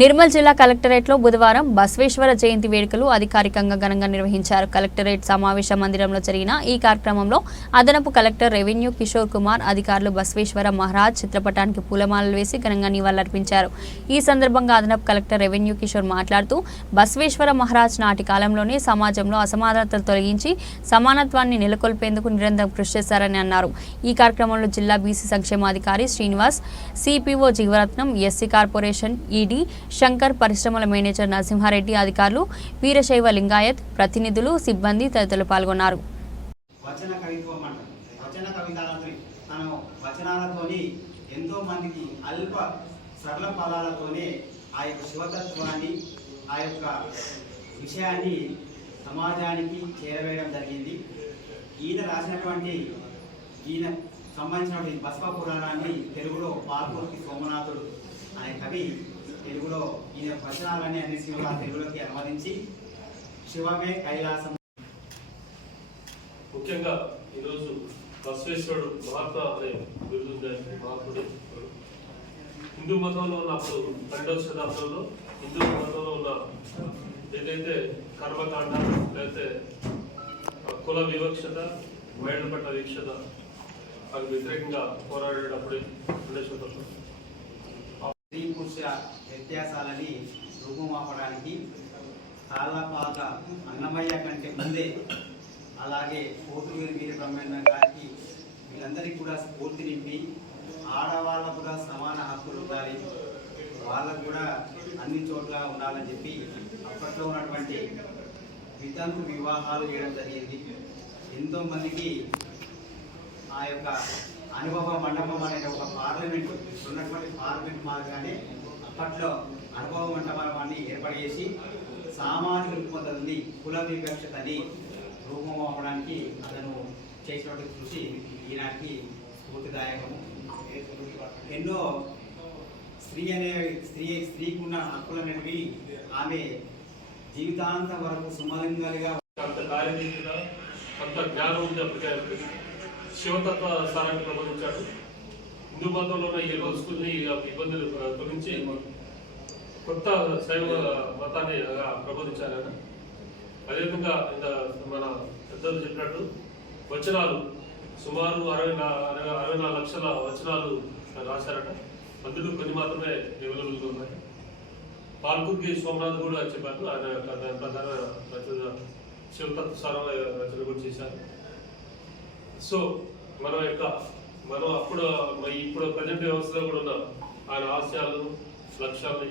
నిర్మల్ జిల్లా కలెక్టరేట్లో బుధవారం బసవేశ్వర జయంతి వేడుకలు అధికారికంగా ఘనంగా నిర్వహించారు. కలెక్టరేట్ సమావేశ మందిరంలో జరిగిన ఈ కార్యక్రమంలో అదనపు కలెక్టర్ రెవెన్యూ కిషోర్ కుమార్ అధికారులు బసవేశ్వర మహారాజ్ చిత్రపటానికి పూలమాలలు వేసి ఘనంగా నివాళులర్పించారు. ఈ సందర్భంగా అదనపు కలెక్టర్ రెవెన్యూ కిషోర్ మాట్లాడుతూ బసవేశ్వర మహారాజ్ నాటి కాలంలోనే సమాజంలో అసమానతలు తొలగించి సమానత్వాన్ని నెలకొల్పేందుకు నిరంతరం కృషి చేశారని అన్నారు. ఈ కార్యక్రమంలో జిల్లా బీసీ సంక్షేమాధికారి Srinivas, CPO Jeevaratnam, SC corporation ED Shankar, పరిశ్రమల మేనేజర్ నరసింహారెడ్డి, అధికారులు, వీరశైవ లింగాయత్ ప్రతినిధులు, సిబ్బంది తదితరులు పాల్గొన్నారు. ఎంతో మందికి అల్ప సరళ పదాలతోనే ఆ యొక్క శివతత్వాన్ని, ఆ యొక్క విషయాన్ని సమాజానికి చేరవేయడం జరిగింది. ఈయన రాసినటువంటి ఈయన సంబంధించినటువంటి బసవ పురాణాన్ని తెలుగులో పాల్గొని సోమనాథుడు అనే కవి తెలుగులో ఈయన వచనాలన్నీ అన్ని తెలుగులోకి అనువదించి శివమే కైలాసం. ముఖ్యంగా ఈరోజు బసవేశ్వరుడు మహాత్మా అనే బిరుదు మహాత్ముడు హిందూ మతంలో ఉన్నప్పుడు 12వ శతాబ్దంలో హిందూ మతంలో ఉన్న ఏదైతే కర్మకాండ లేకపోతే కుల వివక్షత, మహిళల పట్ల వీక్షత అది వ్యతిరేకంగా పోరాడేటప్పుడే 12వ శతాబ్దం స్త్రీ పురుష వ్యత్యాసాలని రూపుమాపడానికి తాళ్ళపాక అన్నమయ్య కంటే ముందే, అలాగే పోతులూరి వీర బ్రహ్మేంద్ర గారికి వీళ్ళందరికీ కూడా స్ఫూర్తి నింపి ఆడవాళ్ళకు కూడా సమాన హక్కులు ఉండాలి, వాళ్ళకు కూడా అన్ని చోట్ల ఉండాలని చెప్పి అప్పట్లో ఉన్నటువంటి వితంతు వివాహాలు చేయడం జరిగింది. ఎంతోమందికి ఆ యొక్క అనుభవ మండపం అనేది ఒక పార్లమెంట్ ఉన్నటువంటి పార్లమెంట్ మాదిరిగానే అప్పట్లో అనుభవ మండపాన్ని ఏర్పాటు చేసి సామాజిక రుగ్మతల్ని, కుల వివక్షతని రూపం అవ్వడానికి అతను చేసినటువంటి కృషి ఈనాటికి స్ఫూర్తిదాయకము. ఎన్నో స్త్రీకి ఉన్న హక్కులు అనేవి ఆమె జీవితాంతం వరకు సుమలింగాలుగా అంత కార్యదీక్షగా అంత జ్ఞానం ఉంది. అప్పటికే శివతత్వ సారాన్ని ప్రబోధించాడు. హిందూ మతంలో ఉన్న ఈ రోజుకుని ఇబ్బందులు గురించి కొత్త శైవ మతాన్ని ప్రబోధించారు. అదేవిధంగా మన పెద్దలు చెప్పినట్టు వచనాలు సుమారు 64 లక్షల వచనాలు రాశారట. అందులో కొన్ని మాత్రమే అవైలబుల్గా ఉన్నాయి. పాల్కుర్కి సోమనాథ్ కూడా చెప్పారు. ఆయన దాని ప్రధాన రచన శివతత్వ సారం రచన కూడా చేశారు. సో మనం అప్పుడు ఇప్పుడు ప్రజెంట్ వ్యవస్థలో కూడా ఉన్న ఆయన ఆశయాలను, లక్ష్యాలను